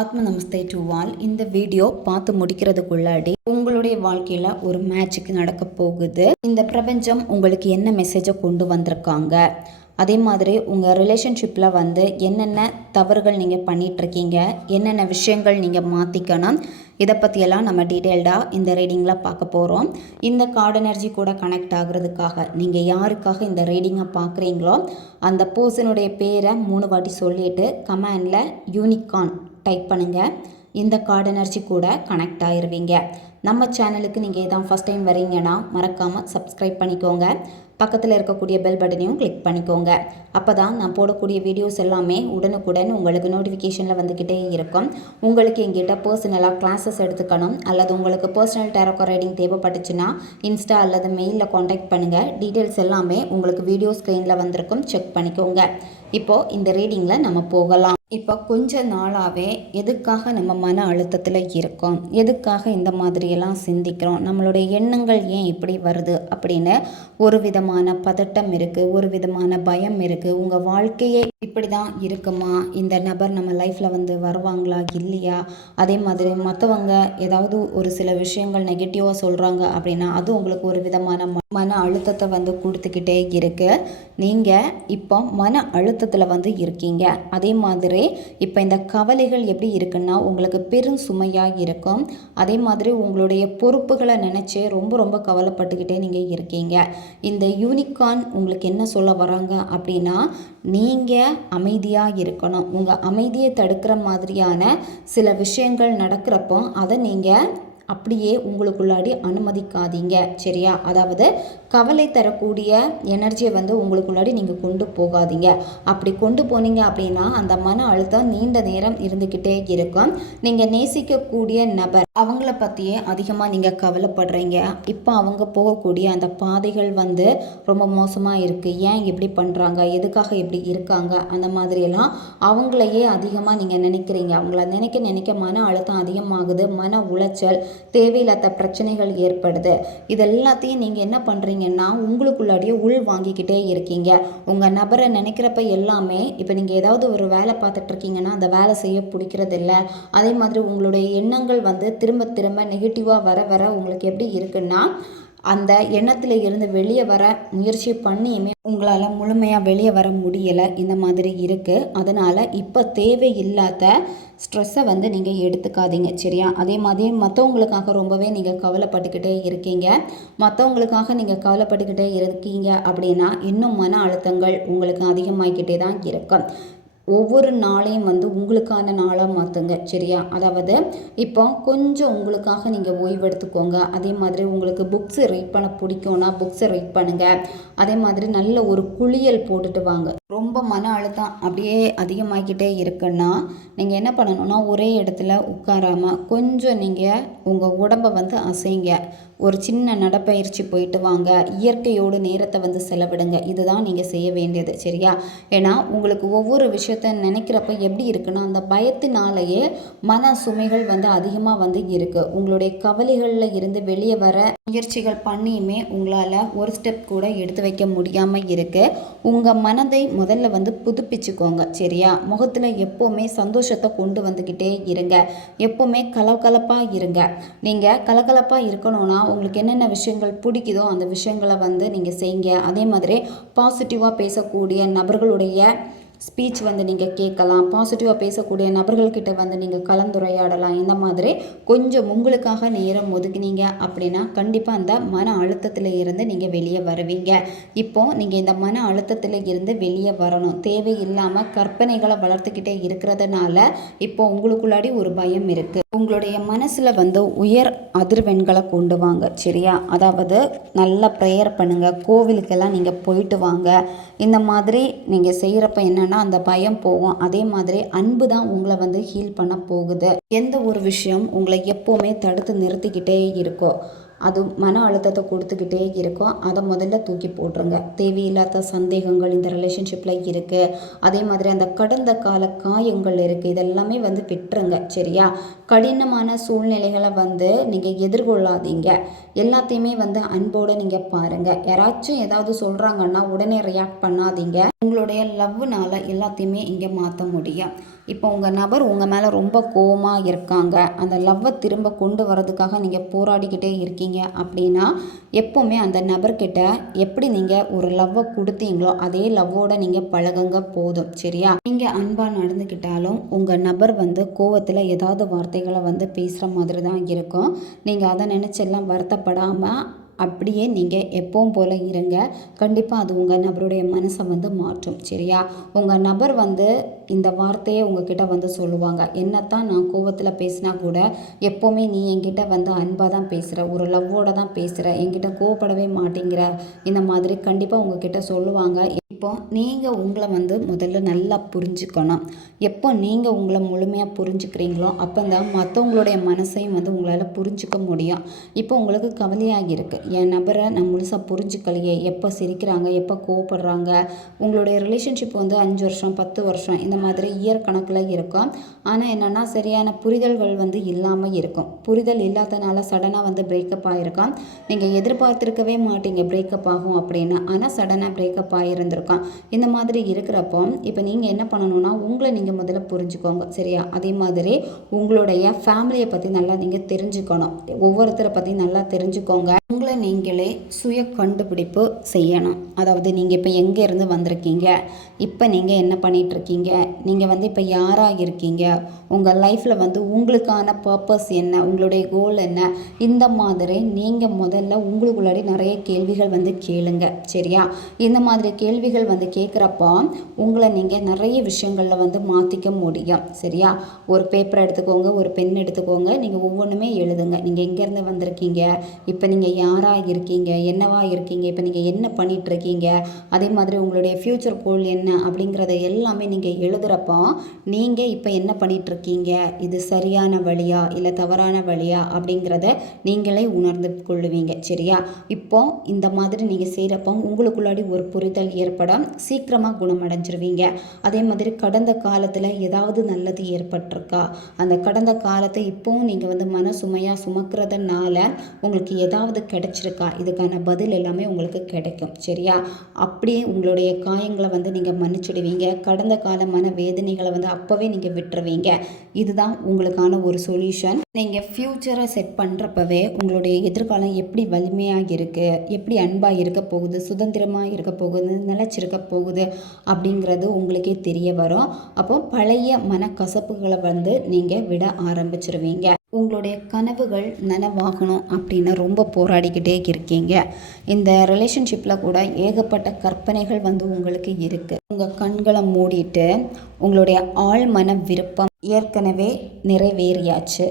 ஆத்ம நமஸ்தே to all. இந்த video பார்த்து முடிக்கிறதுக்குள்ளாடி உங்களுடைய வாழ்க்கையில் ஒரு மேஜிக் நடக்க போகுது. இந்த பிரபஞ்சம் உங்களுக்கு என்ன மெசேஜை கொண்டு வந்திருக்காங்க, அதே மாதிரி உங்கள் ரிலேஷன்ஷிப்பில் என்னென்ன தவறுகள் நீங்கள் பண்ணிகிட்ருக்கீங்க, என்னென்ன விஷயங்கள் நீங்கள் மாற்றிக்கணும், இதை பற்றியெல்லாம் நம்ம டீட்டெயில்டாக இந்த ரீடிங்கில் பார்க்க போகிறோம். இந்த கார்டு எனர்ஜி கூட கனெக்ட் ஆகுறதுக்காக நீங்கள் யாருக்காக இந்த ரீடிங்கை பார்க்குறீங்களோ அந்த பர்சனுடைய பேரை 3 வாட்டி சொல்லிவிட்டு கமெண்டில் யூனிகார்ன் டைப் பண்ணுங்கள். இந்த கார்டு எனர்ஜி கூட கனெக்ட் ஆகிருவீங்க. நம்ம சேனலுக்கு நீங்கள் இதான் ஃபஸ்ட் டைம் வரீங்கன்னா மறக்காமல் சப்ஸ்கிரைப் பண்ணிக்கோங்க. பக்கத்தில் இருக்கக்கூடிய பெல் பட்டனையும் கிளிக் பண்ணிக்கோங்க. அப்போ தான் நான் போடக்கூடிய வீடியோஸ் எல்லாமே உடனுக்குடன் உங்களுக்கு நோட்டிஃபிகேஷனில் வந்துக்கிட்டே இருக்கும். உங்களுக்கு எங்கிட்ட பர்சனலாக கிளாஸஸ் எடுத்துக்கணும் அல்லது உங்களுக்கு பர்சனல் டேரோ ரைடிங் தேவைப்பட்டுச்சுன்னா இன்ஸ்டா அல்லது மெயிலில் காண்டாக்ட் பண்ணுங்கள். டீட்டெயில்ஸ் எல்லாமே உங்களுக்கு வீடியோ ஸ்க்ரீனில் வந்திருக்கும், செக் பண்ணிக்கோங்க. இப்போது இந்த ரீடிங்கில் நம்ம போகலாம். இப்போ கொஞ்ச நாளாகவே எதுக்காக நம்ம மன அழுத்தத்தில் இருக்கோம், எதுக்காக இந்த மாதிரியெல்லாம் சிந்திக்கிறோம், நம்மளுடைய எண்ணங்கள் ஏன் இப்படி வருது அப்படின்னு ஒரு விதமான பதட்டம் இருக்குது, ஒரு விதமான பயம் இருக்குது. உங்கள் வாழ்க்கையே இப்படி தான் இருக்குமா, இந்த நபர் நம்ம லைஃப்பில் வருவாங்களா இல்லையா, அதே மாதிரி மற்றவங்க ஏதாவது ஒரு சில விஷயங்கள் நெகட்டிவாக சொல்கிறாங்க அப்படின்னா அது உங்களுக்கு ஒரு விதமான மன அழுத்தத்தை கொடுத்துக்கிட்டே இருக்குது. நீங்கள் இப்போ மன அழுத்தத்தில் இருக்கீங்க. அதே மாதிரி இப்போ இந்த கவலைகள் எப்படி இருக்குன்னா உங்களுக்கு பெரும் சுமையாக இருக்கும். அதே மாதிரி உங்களுடைய பொறுப்புகளை நினச்சி ரொம்ப ரொம்ப கவலைப்பட்டுக்கிட்டே நீங்கள் இருக்கீங்க. இந்த யூனிகார்ன் உங்களுக்கு என்ன சொல்ல வராங்க அப்படின்னா, நீங்கள் அமைதியாக இருக்கணும். உங்கள் அமைதியை தடுக்கிற மாதிரியான சில விஷயங்கள் நடக்கிறப்போ அதை நீங்கள் அப்படியே உங்களுக்குள்ளாடி அனுமதிக்காதீங்க, சரியா? அதாவது கவலை தரக்கூடிய எனர்ஜியை உங்களுக்குள்ளாடி நீங்கள் கொண்டு போகாதீங்க. அப்படி கொண்டு போனீங்க அப்படின்னா அந்த மன அழுத்தம் நீண்ட நேரம் இருந்துக்கிட்டே இருக்கும். நீங்கள் நேசிக்கக்கூடிய நபர் அவங்கள பற்றியே அதிகமாக நீங்கள் கவலைப்படுறீங்க. இப்போ அவங்க போகக்கூடிய அந்த பாதைகள் ரொம்ப மோசமாக இருக்குது, ஏன் இப்படி பண்ணுறாங்க, எதுக்காக இப்படி இருக்காங்க, அந்த மாதிரியெல்லாம் அவங்களையே அதிகமாக நீங்கள் நினைக்கிறீங்க. அவங்கள நினைக்க மன அழுத்தம் அதிகமாகுது, மன உளைச்சல், தேவையில்லாத பிரச்சனைகள் ஏற்படுது. இது எல்லாத்தையும் நீங்கள் என்ன பண்ணுறீங்கன்னா உங்களுக்குள்ளாடியே உள் வாங்கிக்கிட்டே இருக்கீங்க. உங்கள் நபரை நினைக்கிறப்ப எல்லாமே இப்போ நீங்கள் ஏதாவது ஒரு வேலை பார்த்துட்ருக்கீங்கன்னா அந்த வேலை செய்ய பிடிக்கிறதில்ல. அதே மாதிரி உங்களுடைய எண்ணங்கள் திரும்ப திரும்ப நெகட்டிவாக வர வர உங்களுக்கு எப்படி இருக்குன்னா அந்த எண்ணத்தில் இருந்து வெளியே வர முயற்சி பண்ணியுமே உங்களால் முழுமையாக வெளியே வர முடியலை, இந்த மாதிரி இருக்குது. அதனால் இப்போ தேவையில்லாத ஸ்ட்ரெஸ்ஸை நீங்கள் எடுத்துக்காதீங்க, சரியா? அதே மாதிரி மற்றவங்களுக்காக ரொம்பவே நீங்கள் கவலைப்பட்டுக்கிட்டே இருக்கீங்க. மற்றவங்களுக்காக நீங்கள் கவலைப்பட்டுக்கிட்டே இருக்கீங்க அப்படின்னா இன்னும் மன அழுத்தங்கள் உங்களுக்கு அதிகமாகிக்கிட்டே தான் இருக்கும். ஒவ்வொரு நாளையும் உங்களுக்கான நாளாக மாற்றுங்க, சரியா? அதாவது இப்போ கொஞ்சம் உங்களுக்காக நீங்கள் ஓய்வு எடுத்துக்கோங்க. அதே மாதிரி உங்களுக்கு புக்ஸு ரீட் பண்ண பிடிக்கும்னா புக்ஸை ரீட் பண்ணுங்கள். அதே மாதிரி நல்ல ஒரு குளியல் போட்டுட்டு வாங்க. ரொம்ப மன அழுத்தம் அப்படியே அதிகமாகிக்கிட்டே இருக்குன்னா நீங்கள் என்ன பண்ணணும்னா ஒரே இடத்துல உட்காராமல் கொஞ்சம் நீங்கள் உங்கள் உடம்பை அசைங்க. ஒரு சின்ன நடப்பயிற்சி போயிட்டு வாங்க. இயற்கையோடு நேரத்தை செலவிடுங்க. இதுதான் நீங்கள் செய்ய வேண்டியது, சரியா? ஏன்னா உங்களுக்கு ஒவ்வொரு விஷயத்த நினைக்கிறப்ப எப்படி இருக்குன்னா அந்த பயத்தினாலேயே மன சுமைகள் அதிகமாக இருக்குது. உங்களுடைய கவலைகளில் இருந்து வெளியே வர முயற்சிகள் பண்ணியுமே உங்களால் ஒரு ஸ்டெப் கூட எடுத்து வைக்க முடியாமல் இருக்குது. உங்கள் மனதை முதல்ல புதுப்பிச்சுக்கோங்க, சரியா? முகத்தில் எப்போவுமே சந்தோஷத்தை கொண்டு வந்துக்கிட்டே இருங்க. எப்போவுமே கலகலப்பாக இருங்க. நீங்கள் கலகலப்பாக இருக்கணும்னா உங்களுக்கு என்னென்ன விஷயங்கள் பிடிக்குதோ அந்த விஷயங்களை நீங்கள் செய்யுங்க. அதே மாதிரி பாசிட்டிவாக பேசக்கூடிய நபர்களுடைய ஸ்பீச் நீங்கள் கேட்கலாம். பாசிட்டிவாக பேசக்கூடிய நபர்கள்கிட்ட நீங்கள் கலந்துரையாடலாம். இந்த மாதிரி கொஞ்சம் உங்களுக்காக நேரம் ஒதுக்குனீங்க அப்படின்னா கண்டிப்பாக அந்த மன அழுத்தத்தில் இருந்து நீங்கள் வெளியே வருவீங்க. இப்போது நீங்கள் இந்த மன அழுத்தத்தில் இருந்து வெளியே வரணும். தேவையில்லாமல் கற்பனைகளை வளர்த்துக்கிட்டே இருக்கிறதுனால இப்போ உங்களுக்குள்ளாடி ஒரு பயம் இருக்குது. உங்களுடைய மனசில் உயர் அதிர்வெண்களை கொண்டு வாங்க, சரியா? அதாவது நல்லா ப்ரேயர் பண்ணுங்கள், கோவிலுக்கெல்லாம் நீங்கள் போயிட்டு வாங்க. இந்த மாதிரி நீங்கள் செய்கிறப்ப என்னென்னா அந்த பயம் போகும். அதே மாதிரி அன்பு தான் உங்களை ஹீல் பண்ண போகுது. எந்த ஒரு விஷயம் உங்களை எப்போவுமே தடுத்து நிறுத்திக்கிட்டே இருக்கோ அது மன அழுத்தத்தை கொடுத்துக்கிட்டே இருக்கும். அதை முதல்ல தூக்கி போட்டுருங்க. தேவையில்லாத சந்தேகங்கள் இந்த ரிலேஷன்ஷிப்பில் இருக்குது. அதே மாதிரி அந்த கடந்த கால காயங்கள் இருக்குது. இதெல்லாமே விட்டுருங்க, சரியா? கடினமான சூழ்நிலைகளை நீங்கள் எதிர்கொள்ளாதீங்க. எல்லாத்தையுமே அன்போடு நீங்கள் பாருங்கள். யாராச்சும் ஏதாவது சொல்கிறாங்கன்னா உடனே ரியாக்ட் பண்ணாதீங்க. உங்களுடைய லவ்னால எல்லாத்தையுமே இங்கே மாற்ற முடியும். இப்போ உங்கள் நபர் உங்கள் மேலே ரொம்ப கோவமாக இருக்காங்க, அந்த லவ்வை திரும்ப கொண்டு வரதுக்காக நீங்கள் போராடிக்கிட்டே இருக்கீங்க அப்படின்னா எப்போவுமே அந்த நபர்கிட்ட எப்படி நீங்கள் ஒரு லவ்வை கொடுத்தீங்களோ அதே லவ்வோட நீங்கள் பழகுங்க போதும். சரியா? நீங்கள் அன்பாக நடந்துக்கிட்டாலும் உங்கள் நபர் வந்து கோவத்தில் ஏதாவது வார்த்தைகளை வந்து பேசுகிற மாதிரி தான் இருக்கும். நீங்கள் அதை நினச்செல்லாம் வருத்தப்படாமல் அப்படியே நீங்கள் எப்பவும் போல் இருங்க. கண்டிப்பாக அது உங்கள் நபருடைய மனசை வந்து மாற்றும். சரியா? உங்கள் நபர் வந்து இந்த வார்த்தையை உங்ககிட்ட வந்து சொல்லுவாங்க, என்னத்தான் நான் கோவத்தில் பேசினா கூட எப்போவுமே நீ என்கிட்ட வந்து அன்பாக தான் பேசுகிற, ஒரு லவ்வோடு தான் பேசுகிற, என்கிட்ட கோவப்படவே மாட்டேங்கிற, இந்த மாதிரி கண்டிப்பாக உங்ககிட்ட சொல்லுவாங்க. இப்போ நீங்கள் உங்களை வந்து முதல்ல நல்லா புரிஞ்சுக்கணும். எப்போ நீங்கள் உங்களை முழுமையாக புரிஞ்சுக்கிறீங்களோ அப்போ தான் மற்றவங்களுடைய மனசையும் வந்து உங்களால் புரிஞ்சுக்க முடியும். இப்போ உங்களுக்கு கவலையாக இருக்குது, என் நபரை நான் முழுசாக புரிஞ்சுக்கலையே, எப்போ சிரிக்கிறாங்க, எப்போ கோவப்படுறாங்க. உங்களுடைய ரிலேஷன்ஷிப் வந்து 5 வருஷம் 10 வருஷம் இந்த மாதிரி இயர் கணக்கில் இருக்கும். ஆனால் என்னென்னா சரியான புரிதல்கள் வந்து இல்லாமல் இருக்கும். புரிதல் இல்லாதனால சடனாக வந்து பிரேக்கப் ஆகிருக்கும். நீங்கள் எதிர்பார்த்துருக்கவே மாட்டீங்க பிரேக்கப் ஆகும் அப்படின்னு, ஆனால் சடனாக பிரேக்கப் ஆகியிருந்திருக்கும். இந்த மாதிரி இருக்கிறப்போ இப்போ நீங்கள் என்ன பண்ணணும்னா உங்களை நீங்கள் முதல்ல புரிஞ்சுக்கோங்க. சரியா? அதே மாதிரி உங்களுடைய ஃபேமிலியை பற்றி நல்லா நீங்கள் தெரிஞ்சுக்கணும். ஒவ்வொருத்தரை பற்றி நல்லா தெரிஞ்சுக்கோங்க. உங்களை நீங்களே சுய கண்டுபிடிப்பு செய்யணும். அதாவது நீங்கள் இப்போ எங்கே இருந்து வந்திருக்கீங்க, இப்போ நீங்கள் என்ன பண்ணிகிட்ருக்கீங்க, நீங்கள் வந்து இப்போ யாராக இருக்கீங்க, உங்கள் லைஃப்பில் வந்து உங்களுக்கான பர்பஸ் என்ன, உங்களுடைய கோல் என்ன, இந்த மாதிரி நீங்கள் முதல்ல உங்களுக்குள்ளாடி நிறைய கேள்விகள் வந்து கேளுங்க. சரியா? இந்த மாதிரி கேள்விகள் வந்து கேட்குறப்போ உங்களை நீங்கள் நிறைய விஷயங்களில் வந்து மாற்றிக்க முடியும். சரியா? ஒரு பேப்பர் எடுத்துக்கோங்க, ஒரு பென் எடுத்துக்கோங்க, நீங்கள் ஒவ்வொன்றுமே எழுதுங்க. நீங்கள் எங்கேருந்து வந்திருக்கீங்க, இப்போ நீங்கள் யாராக இருக்கீங்க, என்னவா இருக்கீங்க, இப்போ நீங்கள் என்ன பண்ணிகிட்ருக்கீங்க, அதே மாதிரி உங்களுடைய ஃப்யூச்சர் கோல் என்ன அப்படிங்கிறத எல்லாமே நீங்கள் எழுதுகிறப்போ நீங்கள் இப்போ என்ன பண்ணிகிட்ருக்கீங்க, இது சரியான வழியா இல்லை தவறான வழியா அப்படிங்கிறத நீங்களே உணர்ந்து கொள்ளுவீங்க. சரியா? இப்போ இந்த மாதிரி நீங்கள் செய்கிறப்போ உங்களுக்குள்ளாடி ஒரு புரிதல் ஏற்படும், சீக்கிரமாக குணமடைஞ்சிருவீங்க. அதே மாதிரி கடந்த காலத்தில் ஏதாவது நல்லது ஏற்பட்டிருக்கா, அந்த கடந்த காலத்தை இப்போவும் நீங்கள் வந்து மன சுமையாக சுமக்கிறதுனால உங்களுக்கு ஏதாவது கிடைச்சிருக்கா, இதுக்கான பதில் எல்லாமே உங்களுக்கு கிடைக்கும். சரியா? அப்படியே உங்களுடைய காயங்களை வந்து நீங்கள் மன்னிச்சிடுவீங்க. கடந்த கால மன வேதனைகளை வந்து அப்போவே நீங்கள் விட்டுருவீங்க. இதுதான் உங்களுக்கான ஒரு சொல்யூஷன். நீங்கள் ஃப்யூச்சரை செட் பண்ணுறப்பவே உங்களுடைய எதிர்காலம் எப்படி வலிமையாக இருக்குது, எப்படி அன்பாக இருக்க போகுது, சுதந்திரமாக இருக்க போகுது, நிலச்சிருக்க போகுது அப்படிங்கிறது உங்களுக்கே தெரிய வரும். அப்போ பழைய மனக்கசப்புகளை வந்து நீங்கள் விட ஆரம்பிச்சிருவீங்க. உங்களுடைய கனவுகள் நனவாகணும் அப்படின்னு ரொம்ப போராடிக்கிட்டே இருக்கீங்க. இந்த ரிலேஷன்ஷிப்பில் கூட ஏகப்பட்ட கற்பனைகள் வந்து உங்களுக்கு இருக்குது. உங்கள் கண்களை மூடிட்டு உங்களுடைய ஆழ்மன விருப்பம் ஏற்கனவே நிறைவேறியாச்சு,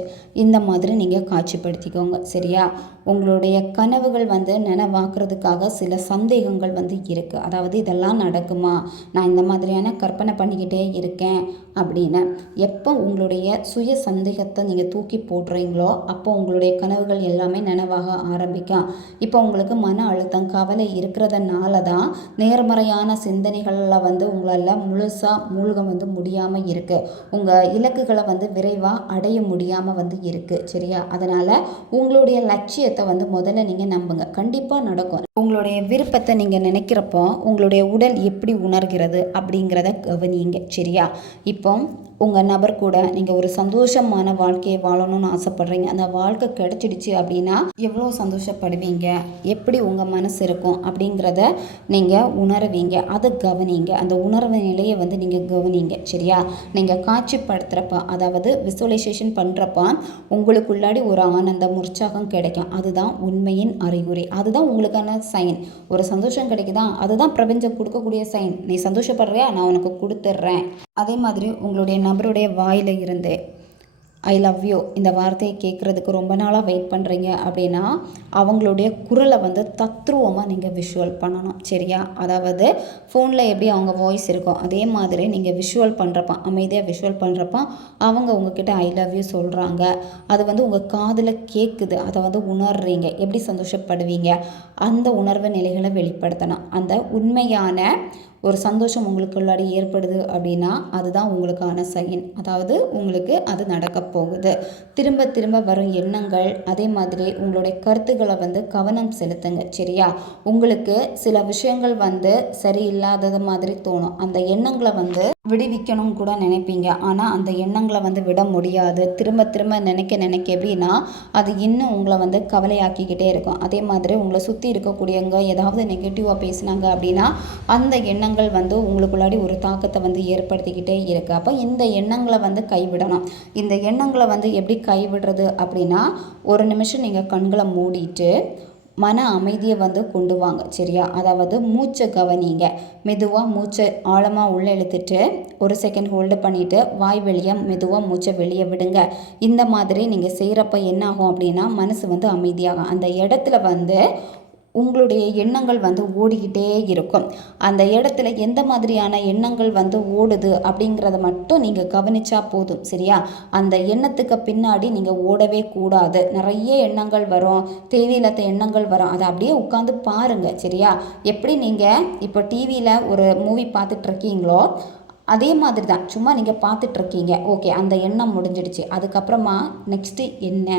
இந்த மாதிரி நீங்கள் காட்சிப்படுத்திக்கோங்க. சரியா? உங்களுடைய கனவுகள் வந்து நனவாக்குறதுக்காக சில சந்தேகங்கள் வந்து இருக்குது. அதாவது இதெல்லாம் நடக்குமா, நான் இந்த மாதிரியான கற்பனை பண்ணிக்கிட்டே இருக்கேன் அப்படின்னு. எப்போ உங்களுடைய சுய சந்தேகத்தை நீங்கள் தூக்கி போடுறீங்களோ அப்போ உங்களுடைய கனவுகள் எல்லாமே நனவாக ஆரம்பிக்கும். இப்போ உங்களுக்கு மன அழுத்தம் கவலை இருக்கிறதுனால தான் நேர்மறையான சிந்தனைகளில் வந்து உங்களால் முழுசாக மூழ்க வந்து முடியாமல் இருக்குது. உங்கள் இலக்குகளை வந்து விரைவாக அடைய முடியாமல் வந்து இருக்குது. சரியா? அதனால் உங்களுடைய லட்சியத்தை வந்து முதல்ல நீங்கள் நம்புங்க, கண்டிப்பாக நடக்கும். உங்களுடைய விருப்பத்தை நீங்கள் நினைக்கிறப்போ உங்களுடைய உடல் எப்படி உணர்கிறது அப்படிங்கிறத கவனிங்க. சரியா? இப்போ உங்கள் நபர் கூட நீங்கள் ஒரு சந்தோஷமான வாழ்க்கையை வாழணும்னு ஆசைப்பட்றீங்க, அந்த வாழ்க்கை கிடைச்சிடுச்சு அப்படின்னா எவ்வளோ சந்தோஷப்படுவீங்க, எப்படி உங்கள் மனசு இருக்கும் அப்படிங்கிறத நீங்கள் உணர்வீங்க. அதை கவனிங்க. அந்த உணர்வு நிலையை வந்து நீங்கள் கவனிங்க. சரியா? நீங்கள் காட்சிப்படுத்துகிறப்ப, அதாவது விசுவலைசேஷன் பண்ணுறப்ப உங்களுக்குள்ளாடி ஒரு ஆனந்தம் உற்சாகம் கிடைக்கும். அதுதான் உண்மையின் அறிகுறி, அதுதான் உங்களுக்கான சைன். ஒரு சந்தோஷம் கிடைக்குதா, அதுதான் பிரபஞ்சம் கொடுக்கக்கூடிய சைன். நீ சந்தோஷப்படுறியா, நான் உனக்கு கொடுத்துட்றேன். அதே மாதிரி உங்களுடைய நபருடைய வாயில் இருந்து ஐ லவ் யூ இந்த வார்த்தையை கேட்குறதுக்கு ரொம்ப நாளாக வெயிட் பண்ணுறீங்க அப்படின்னா அவங்களுடைய குரலை வந்து தத்ரூபமாக நீங்கள் விஷுவல் பண்ணணும். சரியா? அதாவது ஃபோனில் எப்படி அவங்க வாய்ஸ் இருக்கும் அதே மாதிரி நீங்கள் விஷுவல் பண்ணுறப்ப, அமைதியாக விஷுவல் பண்ணுறப்ப அவங்க உங்ககிட்ட ஐ லவ் யூ சொல்கிறாங்க. அது வந்து உங்கள் காதில் கேட்குது, அதை வந்து உணர்றீங்க. எப்படி சந்தோஷப்படுவீங்க, அந்த உணர்வு நிலைகளை வெளிப்படுத்தணும். அந்த உண்மையான ஒரு சந்தோஷம் உங்களுக்குள்ளாடி ஏற்படுது அப்படின்னா அதுதான் உங்களுக்கான சைன். அதாவது உங்களுக்கு அது நடக்க போகுது. திரும்ப திரும்ப வரும் எண்ணங்கள், அதே மாதிரி உங்களுடைய கருத்துக்களை வந்து கவனம் செலுத்துங்க. சரியா? உங்களுக்கு சில விஷயங்கள் வந்து சரியில்லாதது மாதிரி தோணும். அந்த எண்ணங்களை வந்து விடுவிக்கணும் கூட நினைப்பீங்க. ஆனால் அந்த எண்ணங்களை வந்து விட முடியாது. திரும்ப திரும்ப நினைக்க எப்படின்னா அது இன்னும் உங்களை வந்து கவலையாக்கிக்கிட்டே இருக்கும். அதே மாதிரி உங்களை சுற்றி இருக்கக்கூடியவங்க ஏதாவது நெகட்டிவாக பேசினாங்க அப்படின்னா அந்த எண்ணங்கள் வந்து உங்களுக்குள்ளாடி ஒரு தாக்கத்தை வந்து ஏற்படுத்திக்கிட்டே இருக்கு. அப்போ இந்த எண்ணங்களை வந்து கைவிடணும். இந்த எண்ணங்களை வந்து எப்படி கைவிடுறது அப்படின்னா, ஒரு நிமிஷம் நீங்கள் கண்களை மூடிட்டு மன அமைதியை வந்து கொண்டு வாங்க. சரியா? அதாவது மூச்சை கவனிங்க. மெதுவாக மூச்சை ஆழமாக உள்ளே இழுத்துட்டு ஒரு செகண்ட் ஹோல்டு பண்ணிவிட்டு வாய் வெளியே மெதுவாக மூச்சை வெளியே விடுங்க. இந்த மாதிரி நீங்கள் செய்கிறப்ப என்ன ஆகும் அப்படின்னா மனசு வந்து அமைதியாகும். அந்த இடத்துல வந்து உங்களுடைய எண்ணங்கள் வந்து ஓடிக்கிட்டே இருக்கும். அந்த இடத்துல எந்த மாதிரியான எண்ணங்கள் வந்து ஓடுது அப்படிங்கிறத மட்டும் நீங்கள் கவனிச்சா போதும். சரியா? அந்த எண்ணத்துக்கு பின்னாடி நீங்கள் ஓடவே கூடாது. நிறைய எண்ணங்கள் வரும், தேவையில்லாத எண்ணங்கள் வரும். அதை அப்படியே உட்காந்து பாருங்கள். சரியா? எப்படி நீங்கள் இப்போ டிவியில் ஒரு மூவி பார்த்துட்ருக்கீங்களோ அதே மாதிரி தான், சும்மா நீங்கள் பார்த்துட்ருக்கீங்க. ஓகே, அந்த எண்ணம் முடிஞ்சிடுச்சு. அதுக்கப்புறமா நெக்ஸ்ட்டு என்ன,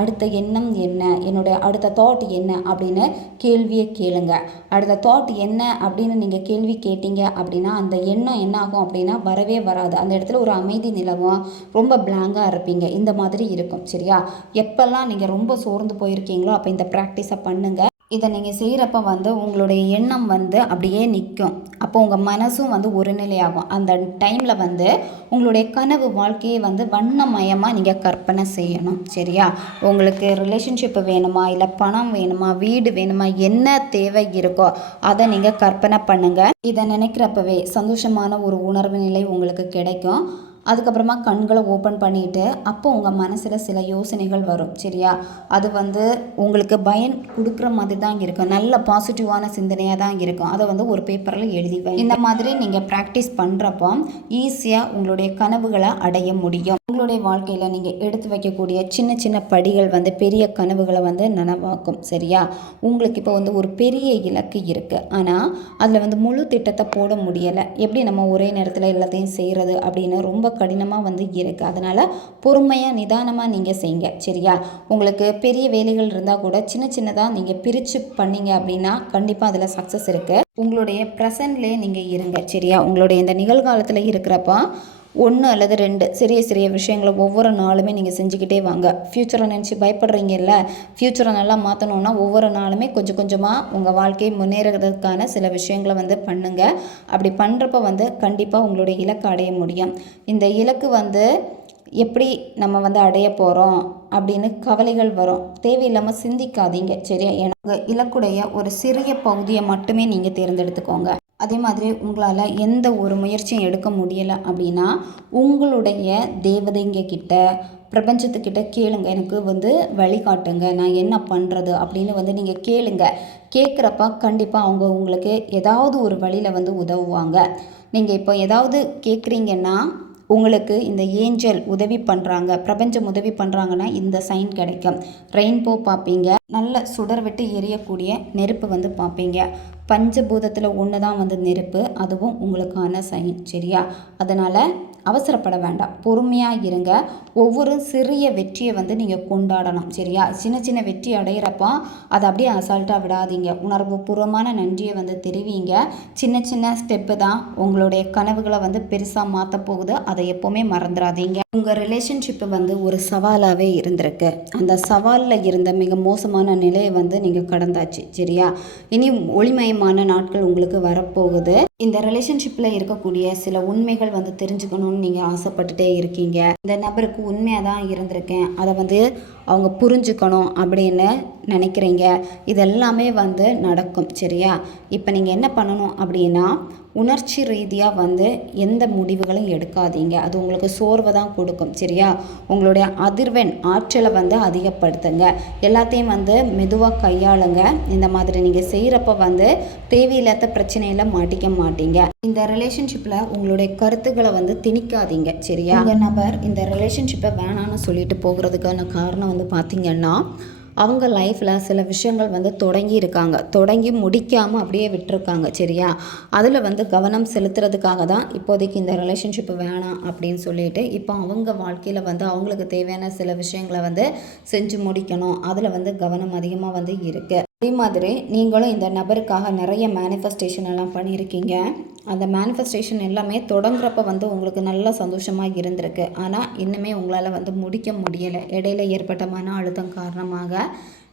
அடுத்த எண்ணம் என்ன, என்னுடைய அடுத்த தாட் என்ன அப்படின்னு கேள்வியை கேளுங்க. அடுத்த தாட் என்ன அப்படின்னு நீங்கள் கேள்வி கேட்டீங்க அப்படின்னா அந்த எண்ணம் என்ன ஆகும் அப்படின்னா வரவே வராது. அந்த இடத்துல ஒரு அமைதி நிலவும், ரொம்ப பிளாங்காக இருப்பீங்க. இந்த மாதிரி இருக்கும். சரியா? எப்போல்லாம் நீங்கள் ரொம்ப சோர்ந்து போயிருக்கீங்களோ அப்போ இந்த ப்ராக்டிஸை பண்ணுங்கள். இதை நீங்கள் செய்கிறப்ப வந்து உங்களுடைய எண்ணம் வந்து அப்படியே நிற்கும். அப்போ உங்கள் மனசும் வந்து ஒரு நிலையாகும். அந்த டைமில் வந்து உங்களுடைய கனவு வாழ்க்கையை வந்து வண்ணமயமாக நீங்கள் கற்பனை செய்யணும். சரியா? உங்களுக்கு ரிலேஷன்ஷிப் வேணுமா, இல்லை பணம் வேணுமா, வீடு வேணுமா, என்ன தேவை இருக்கோ அதை நீங்கள் கற்பனை பண்ணுங்கள். இதை நினைக்கிறப்பவே சந்தோஷமான ஒரு உணர்வு நிலை உங்களுக்கு கிடைக்கும். அதுக்கப்புறமா கண்களை ஓப்பன் பண்ணிவிட்டு அப்போ உங்கள் மனசில் சில யோசனைகள் வரும். சரியா? அது வந்து உங்களுக்கு பயன் கொடுக்குற மாதிரி தான் இருக்கும். நல்ல பாசிட்டிவான சிந்தனையாக தான் இருக்கும். அதை வந்து ஒரு பேப்பரில் எழுதி வை. இந்த மாதிரி நீங்கள் ப்ராக்டிஸ் பண்ணுறப்போ ஈஸியாக உங்களுடைய கனவுகளை அடைய முடியும். உங்களுடைய வாழ்க்கையில் நீங்கள் எடுத்து வைக்கக்கூடிய சின்ன சின்ன படிகள் வந்து பெரிய கனவுகளை வந்து நனவாக்கும். சரியா? உங்களுக்கு இப்போ வந்து ஒரு பெரிய இலக்கு இருக்குது, ஆனால் அதில் வந்து முழு திட்டத்தை போட முடியலை. எப்படி நம்ம ஒரே நேரத்தில் எல்லாத்தையும் செய்கிறது அப்படின்னு ரொம்ப கடினமாக வந்து இருக்குது. அதனால் பொறுமையாக நிதானமாக நீங்கள் செய்யுங்க. சரியா? உங்களுக்கு பெரிய வேலைகள் இருந்தால் கூட சின்ன சின்னதாக நீங்கள் பிரித்து பண்ணீங்க அப்படின்னா கண்டிப்பாக அதில் சக்ஸஸ் இருக்குது. உங்களுடைய ப்ரெசன்ட்லேயே நீங்கள் இருங்க. சரியா? உங்களுடைய இந்த நிகழ்காலத்தில் இருக்கிறப்ப 1 அல்லது 2 சிறிய சிறிய விஷயங்களை ஒவ்வொரு நாளுமே நீங்கள் செஞ்சுக்கிட்டே வாங்க. ஃப்யூச்சரை நினச்சி பயப்படுறீங்கல்ல, ஃப்யூச்சரை நல்லா மாற்றணுன்னா ஒவ்வொரு நாளுமே கொஞ்சம் கொஞ்சமாக உங்கள் வாழ்க்கையை முன்னேறதுக்கான சில விஷயங்களை வந்து பண்ணுங்கள். அப்படி பண்ணுறப்ப வந்து கண்டிப்பாக உங்களுடைய இலக்கை அடைய முடியும். இந்த இலக்கு வந்து எப்படி நம்ம வந்து அடைய போகிறோம் அப்படின்னு கவலைகள் வரும். தேவையில்லாமல் சிந்திக்காதீங்க. சரியா? ஏன்னா இலக்குடைய ஒரு சிறிய பகுதியை மட்டுமே நீங்கள் தேர்ந்தெடுத்துக்கோங்க. அதே மாதிரி உங்களால் எந்த ஒரு முயற்சியும் எடுக்க முடியலை அப்படின்னா உங்களுடைய தேவதைங்க கிட்ட, பிரபஞ்சத்துக்கிட்ட கேளுங்க. எனக்கு வந்து வழிகாட்டுங்க, நான் என்ன பண்ணுறது அப்படின்னு வந்து நீங்கள் கேளுங்க. கேட்குறப்ப கண்டிப்பாக அவங்க உங்களுக்கு ஏதாவது ஒரு வழியில் வந்து உதவுவாங்க. நீங்கள் இப்போ ஏதாவது கேட்குறீங்கன்னா உங்களுக்கு இந்த ஏஞ்சல் உதவி பண்ணுறாங்க, பிரபஞ்சம் உதவி பண்ணுறாங்கன்னா இந்த சைன் கிடைக்கும். ரெயின்போ பார்ப்பீங்க, நல்ல சுடர் விட்டு எரியக்கூடிய நெருப்பு வந்து பார்ப்பீங்க. பஞ்சபூதத்தில் ஒன்று தான் வந்து நெருப்பு, அதுவும் உங்களுக்கான சைன். சரியா? அதனால் அவசரப்பட வேண்டாம், பொறுமையாக இருங்க. ஒவ்வொரு சிறிய வெற்றியை வந்து நீங்கள் கொண்டாடணும். சரியா? சின்ன சின்ன வெற்றி அடைகிறப்போ அதை அப்படியே அசால்ட்டாக விடாதீங்க. உணர்வுபூர்வமான நன்றியை வந்து தெரிவிங்க. சின்ன சின்ன ஸ்டெப்பு தான் உங்களுடைய கனவுகளை வந்து பெருசாக மாற்ற போகுது. அதை எப்போவுமே மறந்துடாதீங்க. உங்கள் ரிலேஷன்ஷிப்பு வந்து ஒரு சவாலாகவே இருந்திருக்கு. அந்த சவாலில் இருந்த மிக மோசமான நிலையை வந்து நீங்கள் கடந்தாச்சு. சரியா? இனி ஒளிமயமான நாட்கள் உங்களுக்கு வரப்போகுது. இந்த ரிலேஷன்ஷிப்பில் இருக்கக்கூடிய சில உண்மைகள் வந்து தெரிஞ்சுக்கணும்னு நீங்கள் ஆசைப்பட்டுட்டே இருக்கீங்க. இந்த நபருக்கு உண்மையாக தான் இருந்திருக்கேன், அதை வந்து அவங்க புரிஞ்சுக்கணும் அப்படின்னு நினைக்கிறீங்க. இதெல்லாமே வந்து நடக்கும். சரியா? இப்போ நீங்கள் என்ன பண்ணணும் அப்படின்னா உணர்ச்சி ரீதியாக வந்து எந்த முடிவுகளும் எடுக்காதீங்க. அது உங்களுக்கு சோர்வை தான் கொடுக்கும். சரியா? உங்களுடைய அதிர்வெண் ஆற்றலை வந்து அதிகப்படுத்துங்க. எல்லாத்தையும் வந்து மெதுவாக கையாளுங்க. இந்த மாதிரி நீங்கள் செய்கிறப்ப வந்து தேவையில்லாத பிரச்சனையில் மாட்டிக்க மாட்டீங்க. இந்த ரிலேஷன்ஷிப்பில் உங்களுடைய கருத்துக்களை வந்து திணிக்காதீங்க. சரியா? உங்கள் நபர் இந்த ரிலேஷன்ஷிப்பை வேணான்னு சொல்லிட்டு போகிறதுக்கான காரணம் வந்து பார்த்திங்கன்னா அவங்க லைஃப்பில் சில விஷயங்கள் வந்து தொடங்கி முடிக்காமல் அப்படியே விட்டுருக்காங்க. சரியா, அதில் வந்து கவனம் செலுத்துறதுக்காக தான் இப்போதைக்கு இந்த ரிலேஷன்ஷிப் வேணாம் அப்படின்னு சொல்லிட்டு இப்போ அவங்க வாழ்க்கையில் வந்து அவங்களுக்கு தேவையான சில விஷயங்களை வந்து செஞ்சு முடிக்கணும், அதில் வந்து கவனம் அதிகமாக வந்து இருக்குது. அதே மாதிரி நீங்களும் இந்த நபருக்காக நிறைய மேனிஃபெஸ்டேஷன் எல்லாம் பண்ணியிருக்கீங்க. அந்த மேனிஃபெஸ்டேஷன் எல்லாமே தொடங்குறப்ப வந்து உங்களுக்கு நல்ல சந்தோஷமாக இருந்திருக்கு. ஆனால் இன்னுமே உங்களால் வந்து முடிக்க முடியலை. இடையில ஏற்பட்ட மன அழுத்தம் காரணமாக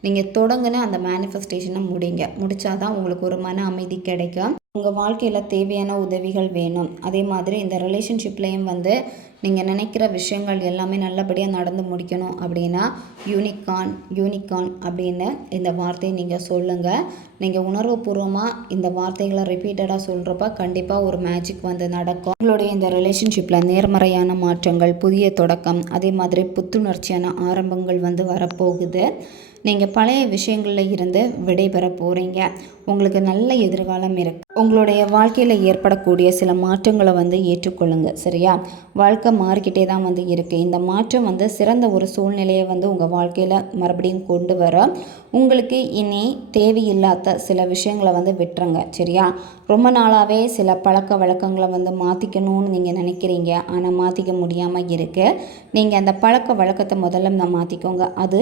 நீங்கள் தொடங்கின அந்த மேனிஃபெஸ்டேஷனை முடித்தாதான் உங்களுக்கு ஒரு மன அமைதி கிடைக்கும். உங்கள் வாழ்க்கையில் தேவையான உதவிகள் வேணும். அதே மாதிரி இந்த ரிலேஷன்ஷிப்லேயும் வந்து நீங்கள் நினைக்கிற விஷயங்கள் எல்லாமே நல்லபடியாக நடந்து முடிக்கணும் அப்படின்னா யூனிகான் அப்படின்னு இந்த வார்த்தையை நீங்கள் சொல்லுங்கள். நீங்கள் உணர்வுபூர்வமாக இந்த வார்த்தைகளை ரிப்பீட்டடாக சொல்கிறப்ப கண்டிப்பாக ஒரு மேஜிக் வந்து நடக்கும். உங்களுடைய இந்த ரிலேஷன்ஷிப்பில் நேர்மறையான மாற்றங்கள், புதிய தொடக்கம், அதே மாதிரி புத்துணர்ச்சியான ஆரம்பங்கள் வந்து வரப்போகுது. நீங்கள் பழைய விஷயங்களில் இருந்து விடைபெற போகிறீங்க. உங்களுக்கு நல்ல எதிர்காலம் இருக்குது. உங்களுடைய வாழ்க்கையில் ஏற்படக்கூடிய சில மாற்றங்களை வந்து ஏற்றுக்கொள்ளுங்க. சரியா, வாழ்க்கை மாறிக்கிட்டே தான் வந்து இருக்குது. இந்த மாற்றம் வந்து சிறந்த ஒரு சூழ்நிலையை வந்து உங்கள் வாழ்க்கையில் மறுபடியும் கொண்டு வர உங்களுக்கு இனி தேவையில்லாத சில விஷயங்களை வந்து விட்டுருங்க. சரியா, ரொம்ப நாளாகவே சில பழக்க வழக்கங்களை வந்து மாற்றிக்கணும்னு நீங்கள் நினைக்கிறீங்க, ஆனால் மாற்றிக்க முடியாமல் இருக்குது. நீங்கள் அந்த பழக்க வழக்கத்தை முதல்ல மாற்றிக்கோங்க. அது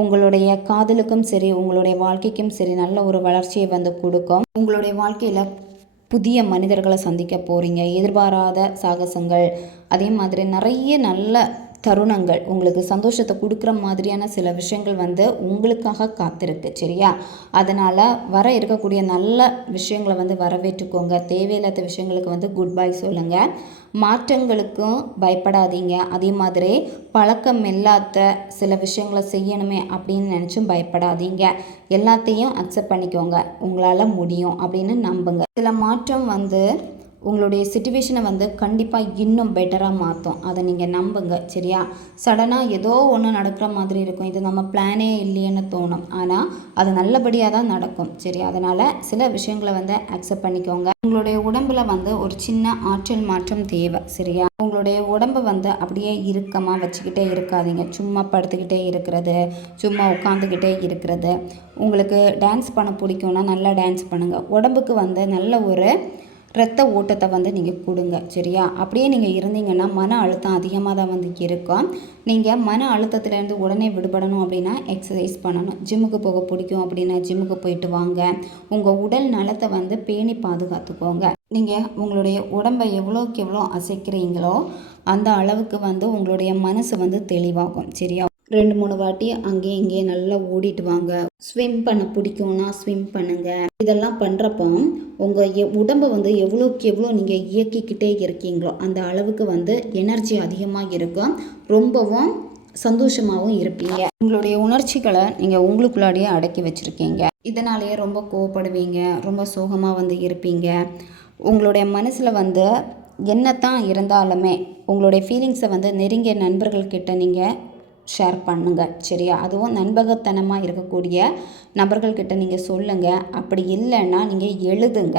உங்களுடைய காதலுக்கும் சரி, உங்களுடைய வாழ்க்கைக்கும் சரி நல்ல ஒரு வளர்ச்சியை வந்து கொடுக்கும். உங்களுடைய வாழ்க்கையில் புதிய மனிதர்களை சந்திக்க போகிறீங்க. எதிர்பாராத சாகசங்கள், அதே மாதிரி நிறைய நல்ல தருணங்கள், உங்களுக்கு சந்தோஷத்தை கொடுக்குற மாதிரியான சில விஷயங்கள் வந்து உங்களுக்காக காத்திருக்கு. சரியா, அதனால் வர இருக்கக்கூடிய நல்ல விஷயங்களை வந்து வரவேற்றுக்கோங்க. தேவையில்லாத விஷயங்களுக்கு வந்து குட் பை சொல்லுங்கள். மாற்றங்களுக்கும் பயப்படாதீங்க. அதே மாதிரி பழக்கம் இல்லாத சில விஷயங்களை செய்யணுமே அப்படின்னு நினச்சும் பயப்படாதீங்க. எல்லாத்தையும் அக்செப்ட் பண்ணிக்கோங்க. உங்களால் முடியும் அப்படின்னு நம்புங்க. சில மாற்றம் வந்து உங்களுடைய சிச்சுவேஷனை வந்து கண்டிப்பாக இன்னும் பெட்டராக மாற்றும். அதை நீங்கள் நம்புங்க. சரியா, சடனாக ஏதோ ஒன்று நடக்கிற மாதிரி இருக்கும். இது நம்ம பிளானே இல்லையேன்னு தோணும், ஆனால் அது நல்லபடியாக தான் நடக்கும். சரி, அதனால் சில விஷயங்களை வந்து அக்செப்ட் பண்ணிக்கோங்க. உங்களுடைய உடம்புல வந்து ஒரு சின்ன ஆற்றல் மாற்றம் தேவை. சரியா, உங்களுடைய உடம்பை வந்து அப்படியே இறுக்கமாக வச்சுக்கிட்டே இருக்காதீங்க. சும்மா படுத்துக்கிட்டே இருக்கிறது, சும்மா உட்காந்துக்கிட்டே இருக்கிறது. உங்களுக்கு டான்ஸ் பண்ண பிடிக்கும்னா நல்லா டான்ஸ் பண்ணுங்கள். உடம்புக்கு வந்து நல்ல ஒரு இரத்த ஓட்டத்தை வந்து நீங்கள் கொடுங்க. சரியா, அப்படியே நீங்கள் இருந்தீங்கன்னா மன அழுத்தம் அதிகமாக தான் வந்து இருக்கும். நீங்கள் மன அழுத்தத்துலேருந்து உடனே விடுபடணும் அப்படின்னா எக்ஸசைஸ் பண்ணணும். ஜிம்முக்கு போக பிடிக்கும் அப்படின்னா ஜிம்முக்கு போயிட்டு வாங்க. உங்கள் உடல் நலத்தை வந்து பேணி பாதுகாத்துக்கோங்க. நீங்கள் உங்களுடைய உடம்பை எவ்வளோக்கு எவ்வளோ அசைக்கிறீங்களோ அந்த அளவுக்கு வந்து உங்களுடைய மனசு வந்து தெளிவாகும். சரியா, 2-3 வாட்டி அங்கேயும் இங்கேயும் நல்லா ஓடிட்டு வாங்க. ஸ்விம் பண்ண பிடிக்கும்னா ஸ்விம் பண்ணுங்கள். இதெல்லாம் பண்ணுறப்போ உங்கள் உடம்பை வந்து எவ்வளோக்கு எவ்வளோ நீங்கள் இயக்கிக்கிட்டே இருக்கீங்களோ அந்த அளவுக்கு வந்து எனர்ஜி அதிகமாக இருக்கும். ரொம்பவும் சந்தோஷமாகவும் இருப்பீங்க. உங்களுடைய உணர்ச்சிகளை நீங்கள் உங்களுக்குள்ளாடியே அடக்கி வச்சுருக்கீங்க. இதனாலேயே ரொம்ப கோவப்படுவீங்க, ரொம்ப சோகமாக வந்து இருப்பீங்க. உங்களுடைய மனசில் வந்து என்னத்தான் இருந்தாலுமே உங்களுடைய ஃபீலிங்ஸை வந்து நெருங்கிய நண்பர்கள்கிட்ட நீங்கள் ஷேர் பண்ணுங்கள். சரியா, அதுவும் நண்பகத்தனமாக இருக்கக்கூடிய நபர்கள்கிட்ட நீங்கள் சொல்லுங்கள். அப்படி இல்லைன்னா நீங்கள் எழுதுங்க.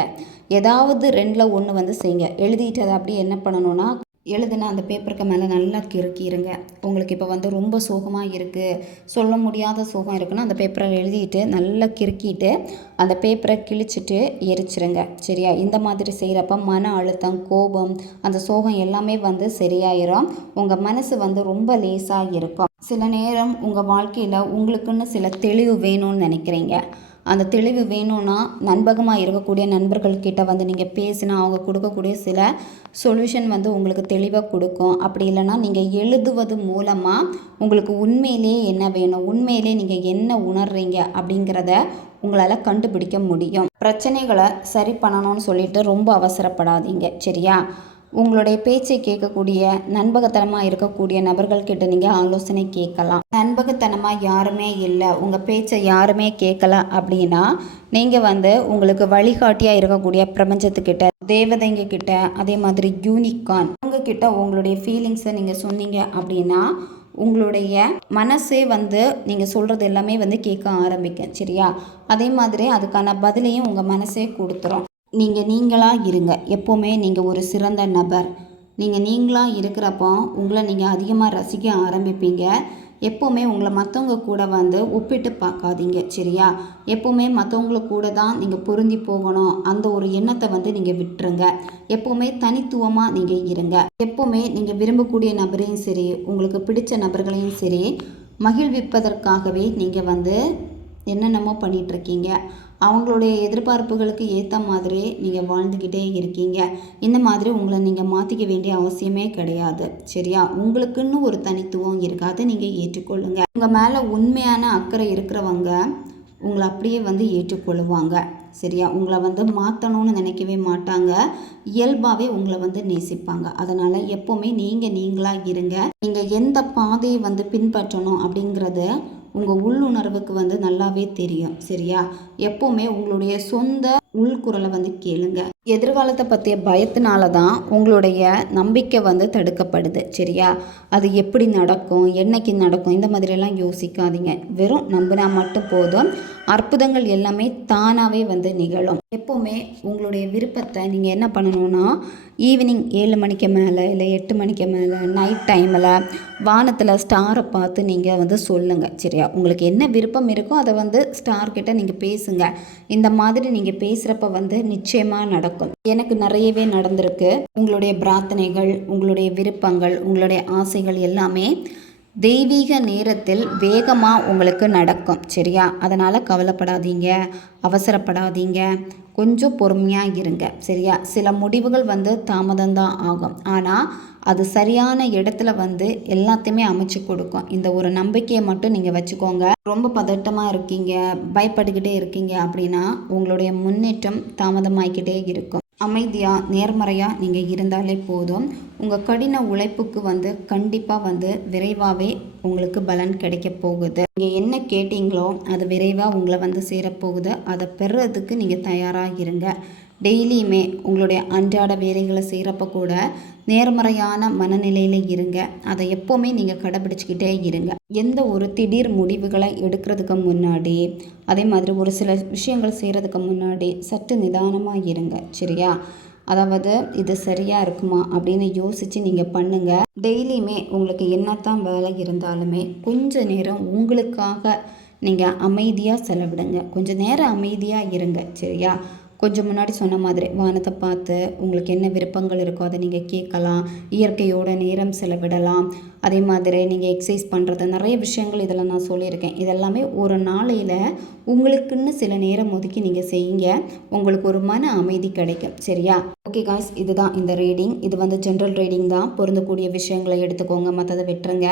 ஏதாவது 2ல் 1 வந்து செய்யுங்க. எழுதிட்டு அதை அப்படியே என்ன பண்ணணும்னா எழுதுனா அந்த பேப்பருக்கு மேலே நல்லா கிறுக்கிடுங்க. உங்களுக்கு இப்போ வந்து ரொம்ப சோகமாக இருக்குது, சொல்ல முடியாத சோகம் இருக்குன்னா அந்த பேப்பரை எழுதிட்டு நல்லா கிறுக்கிட்டு அந்த பேப்பரை கிழிச்சிட்டு எரிச்சிருங்க. சரியா, இந்த மாதிரி செய்கிறப்ப மன அழுத்தம், கோபம், அந்த சோகம் எல்லாமே வந்து சரியாயிரும். உங்கள் மனசு வந்து ரொம்ப லேசாக இருக்கும். சில நேரம் உங்கள் வாழ்க்கையில் உங்களுக்குன்னு சில தெளிவு வேணும்னு நினைக்கிறீங்க. அந்த தெளிவு வேணும்னா நண்பகமாக இருக்கக்கூடிய நண்பர்கள்கிட்ட வந்து நீங்கள் பேசினா அவங்க கொடுக்கக்கூடிய சில சொல்யூஷன் வந்து உங்களுக்கு தெளிவாக கொடுக்கும். அப்படி இல்லைன்னா நீங்கள் எழுதுவது மூலமாக உங்களுக்கு உண்மையிலே என்ன வேணும், உண்மையிலே நீங்கள் என்ன உணர்றீங்க அப்படிங்கிறத உங்களால் கண்டுபிடிக்க முடியும். பிரச்சனைகளை சரி பண்ணணும்னு சொல்லிட்டு ரொம்ப அவசரப்படாதீங்க. சரியா, உங்களுடைய பேச்சை கேட்கக்கூடிய நண்பகத்தனமாக இருக்கக்கூடிய நபர்கள்கிட்ட நீங்கள் ஆலோசனை கேட்கலாம். நண்பகத்தனமாக யாருமே இல்லை, உங்கள் பேச்சை யாருமே கேட்கல அப்படின்னா நீங்கள் வந்து உங்களுக்கு வழிகாட்டியாக இருக்கக்கூடிய பிரபஞ்சத்துக்கிட்ட, தேவதைங்க கிட்ட, அதே மாதிரி யூனிகான் அவங்கக்கிட்ட உங்களுடைய ஃபீலிங்ஸை நீங்கள் சொன்னீங்க அப்படின்னா உங்களுடைய மனசே வந்து நீங்கள் சொல்கிறது எல்லாமே வந்து கேட்க ஆரம்பிக்கும். சரியா, அதே மாதிரி அதுக்கான பதிலையும் உங்கள் மனசே கொடுத்துரும். நீங்களாக இருங்க. எப்போவுமே நீங்கள் ஒரு சிறந்த நபர், நீங்கள் நீங்களாக இருக்கிறப்போ உங்களை நீங்கள் அதிகமாக ரசிக்க ஆரம்பிப்பீங்க. எப்போவுமே உங்களை மற்றவங்க கூட வந்து ஒப்பிட்டு பார்க்காதீங்க, சரியா? எப்போவுமே மற்றவங்கள கூட தான் நீங்கள் பொருந்தி போகணும், அந்த ஒரு எண்ணத்தை வந்து நீங்கள் விட்டுருங்க. எப்போவுமே தனித்துவமாக நீங்கள் இருங்க. எப்போவுமே நீங்கள் விரும்பக்கூடிய நபரையும் சரி, உங்களுக்கு பிடிச்ச நபர்களையும் சரி மகிழ்விப்பதற்காகவே நீங்கள் வந்து என்னென்னமோ பண்ணிகிட்ருக்கீங்க. அவங்களுடைய எதிர்பார்ப்புகளுக்கு ஏற்ற மாதிரி நீங்கள் வாழ்ந்துக்கிட்டே இருக்கீங்க. இந்த மாதிரி உங்களை நீங்கள் மாற்றிக்க வேண்டிய அவசியமே கிடையாது, சரியா? உங்களுக்குன்னு ஒரு தனித்துவம் இருக்குது, அதை நீங்கள் ஏற்றுக்கொள்ளுங்க. உங்கள் மேலே உண்மையான அக்கறை இருக்கிறவங்க உங்களை அப்படியே வந்து ஏற்றுக்கொள்ளுவாங்க, சரியா? உங்களை வந்து மாற்றணும்னு நினைக்கவே மாட்டாங்க. இயல்பாகவே உங்களை வந்து நேசிப்பாங்க. அதனால் எப்போவுமே நீங்களாக இருங்க. நீங்கள் எந்த பாதையை வந்து பின்பற்றணும் அப்படிங்கிறது உங்கள் உள்ளுணர்வுக்கு வந்து நல்லாவே தெரியும், சரியா? எப்போவுமே உங்களுடைய சொந்த உள்குரலை வந்து கேளுங்க. எதிர்காலத்தை பற்றிய பயத்தினால தான் உங்களுடைய நம்பிக்கை வந்து தடுக்கப்படுது, சரியா? அது எப்படி நடக்கும், என்னைக்கு நடக்கும், இந்த மாதிரியெல்லாம் யோசிக்காதீங்க. வெறும் நம்பினா மட்டும் போதும். அற்புதங்கள் எல்லாமே தானாகவே வந்து நிகழும். எப்போவுமே உங்களுடைய விருப்பத்தை நீங்கள் என்ன பண்ணணும்னா, ஈவினிங் 7 மணிக்கு மேலே இல்லை 8 மணிக்கு மேலே நைட் டைமில் வானத்தில் ஸ்டாரை பார்த்து நீங்கள் வந்து சொல்லுங்கள், சரியா? உங்களுக்கு என்ன விருப்பம் இருக்கோ அதை வந்து ஸ்டார்கிட்ட நீங்கள் பேசுங்க. இந்த மாதிரி நீங்கள் பேசுகிறப்ப வந்து நிச்சயமாக நடக்கும். எனக்கு நிறையவே நடந்திருக்கு. உங்களுடைய பிரார்த்தனைகள், உங்களுடைய விருப்பங்கள், உங்களுடைய ஆசைகள் எல்லாமே தெய்வீக நேரத்தில் வேகமாக உங்களுக்கு நடக்கும், சரியா? அதனால் கவலைப்படாதீங்க, அவசரப்படாதீங்க, கொஞ்சம் பொறுமையாக இருங்க, சரியா? சில முடிவுகள் வந்து தாமதம்தான் ஆகும், ஆனால் அது சரியான இடத்துல வந்து எல்லாத்தையுமே அமைச்சு கொடுக்கும். இந்த ஒரு நம்பிக்கையை மட்டும் நீங்கள் வச்சுக்கோங்க. ரொம்ப பதட்டமாக இருக்கீங்க, பயப்பட்டுக்கிட்டே இருக்கீங்க அப்படின்னா உங்களுடைய முன்னேற்றம் தாமதமாகிக்கிட்டே இருக்கும். அமைதியாக நேர்மறையாக நீங்கள் இருந்தாலே போதும். உங்கள் கடின உழைப்புக்கு வந்து கண்டிப்பாக வந்து விரைவாகவே உங்களுக்கு பலன் கிடைக்க போகுது. நீங்கள் என்ன கேட்டீங்களோ அது விரைவாக உங்களை வந்து சேரப்போகுது. அதை பெறுறதுக்கு நீங்கள் தயாராக இருங்க. டெய்லியுமே உங்களுடைய அன்றாட வேலைகளை செய்கிறப்ப கூட நேர்மறையான மனநிலையில் இருங்க. அதை எப்போவுமே நீங்கள் கடைபிடிச்சிக்கிட்டே இருங்க. எந்த ஒரு திடீர் முடிவுகளை எடுக்கிறதுக்கு முன்னாடி, அதே மாதிரி ஒரு சில விஷயங்கள் செய்கிறதுக்கு முன்னாடி சற்று நிதானமாக இருங்க, சரியா? அதாவது இது சரியாக இருக்குமா அப்படின்னு யோசித்து நீங்கள் பண்ணுங்கள். டெய்லியுமே உங்களுக்கு என்னத்தான் வேலை இருந்தாலுமே கொஞ்ச நேரம் உங்களுக்காக நீங்கள் அமைதியாக செலவிடுங்க. கொஞ்சம் நேரம் அமைதியாக இருங்க, சரியா? கொஞ்சம் முன்னாடி சொன்ன மாதிரி வானத்தை பார்த்து உங்களுக்கு என்ன விருப்பங்கள் இருக்கோ அதை நீங்கள் கேட்கலாம். இயற்கையோட நேரம் செலவிடலாம். அதே மாதிரி நீங்கள் எக்ஸசைஸ் பண்ணுறது, நிறைய விஷயங்கள் இதில் நான் சொல்லியிருக்கேன். இதெல்லாமே ஒரு நாளையில் உங்களுக்குன்னு சில நேரம் ஒதுக்கி நீங்கள் செய்யுங்க. உங்களுக்கு ஒரு மன அமைதி கிடைக்கும், சரியா? ஓகே காய்ஸ், இதுதான் இந்த ரீடிங். இது வந்து ஜென்ரல் ரீடிங் தான். பொருந்தக்கூடிய விஷயங்களை எடுத்துக்கோங்க, மற்றதை விட்டுருங்க.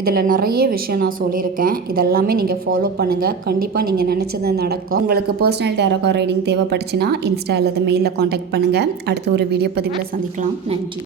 இதில் நிறைய விஷயம் நான் சொல்லியிருக்கேன். இதெல்லாமே நீங்கள் ஃபாலோ பண்ணுங்கள். கண்டிப்பாக நீங்கள் நினச்சது நடக்கும். உங்களுக்கு பர்சனல் டேரோ ரீடிங் தேவைப்பட்டுச்சுன்னா இன்ஸ்டா அல்லது மெயிலில் காண்டாக்ட் பண்ணுங்கள். அடுத்த ஒரு வீடியோ பதிவில் சந்திக்கலாம். நன்றி.